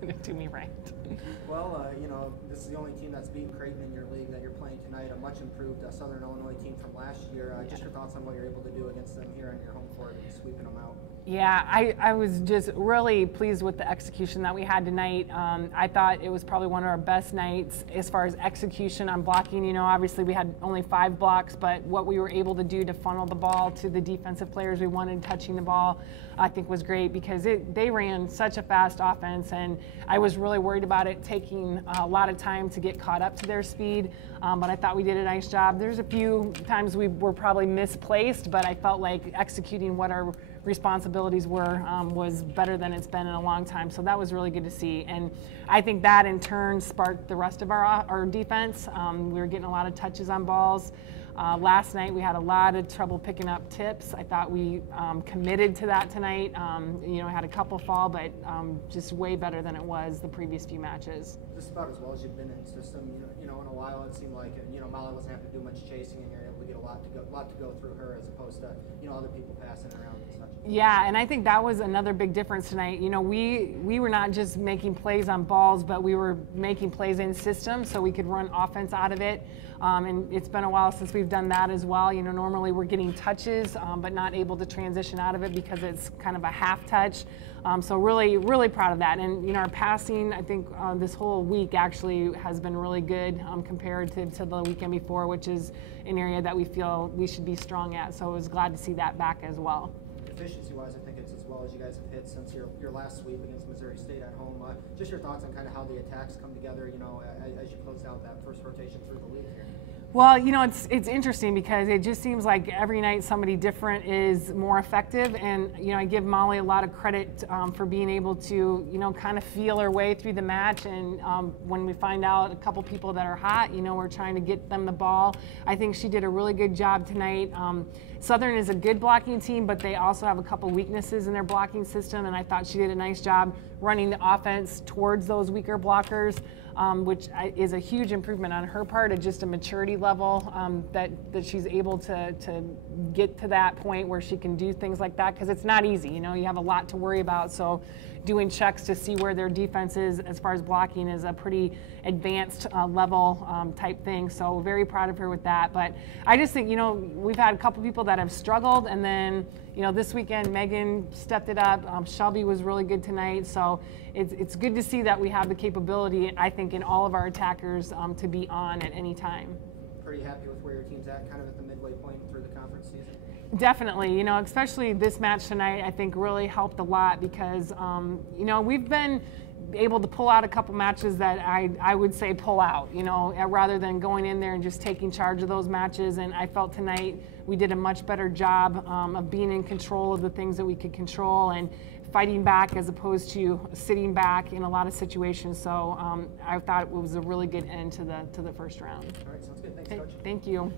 Listen to me right. Well, you know, this is the only team that's beaten Creighton in your league that you're playing tonight, a much improved Southern Illinois team from last year. Just your thoughts on what you're able to do against them here on your home court and sweeping them out. Yeah, I was just really pleased with the execution that we had tonight. I thought it was probably one of our best nights as far as execution on blocking. You know, obviously we had only 5 blocks, but what we were able to do to funnel the ball to the defensive players we wanted touching the ball, I think was great because they ran such a fast offense, and I was really worried about it taking a lot of time to get caught up to their speed, but I thought we did a nice job. There's a few times we were probably misplaced, but I felt like executing what our responsibilities were was better than it's been in a long time, so that was really good to see. And I think that in turn sparked the rest of our defense. We were getting a lot of touches on balls. Last night we had a lot of trouble picking up tips. I thought we committed to that tonight. You know, had a couple fall, but just way better than it was the previous few matches. Just about as well as you've been in system. You know, in a while it seemed like Molly wasn't having to do much chasing, and you're able to get a lot to go through her as opposed to other people passing around and such. Yeah, and I think that was another big difference tonight. You know, we were not just making plays on balls, but we were making plays in system so we could run offense out of it. And it's been a while since we've done that as well. You know, normally we're getting touches, but not able to transition out of it because it's kind of a half touch. So really, really proud of that. And, you know, our passing, I think this whole week actually has been really good compared to the weekend before, which is an area that we feel we should be strong at. So I was glad to see that back as well. Efficiency-wise, I think it's as well as you guys have hit since your last sweep against Missouri State at home. Just your thoughts on kind of how the attacks come together, you know, as you close out that first rotation through the league here. Well, you know, it's interesting because it just seems like every night somebody different is more effective, and you know, I give Molly a lot of credit for being able to, you know, kind of feel her way through the match, and when we find out a couple people that are hot, you know, we're trying to get them the ball. I think she did a really good job tonight. Southern is a good blocking team, but they also have a couple weaknesses in their blocking system, and I thought she did a nice job running the offense towards those weaker blockers, which is a huge improvement on her part, at just a maturity level that she's able to get to that point where she can do things like that, because it's not easy. You know, you have a lot to worry about, so doing checks to see where their defense is as far as blocking is a pretty advanced level type thing, so very proud of her with that. But I just think, you know, we've had a couple people that have struggled, and then, you know, this weekend Megan stepped it up. Shelby was really good tonight, so it's good to see that we have the capability, I think, in all of our attackers to be on at any time. Pretty happy with where your team's at, kind of at the midway point through the conference season? Definitely, you know, especially this match tonight, I think really helped a lot because, you know, we've been able to pull out a couple matches that I would say pull out, you know, rather than going in there and just taking charge of those matches. And I felt tonight we did a much better job of being in control of the things that we could control and fighting back as opposed to sitting back in a lot of situations. So I thought it was a really good end to the first round. All right, sounds good. Thanks, Coach. Thank you.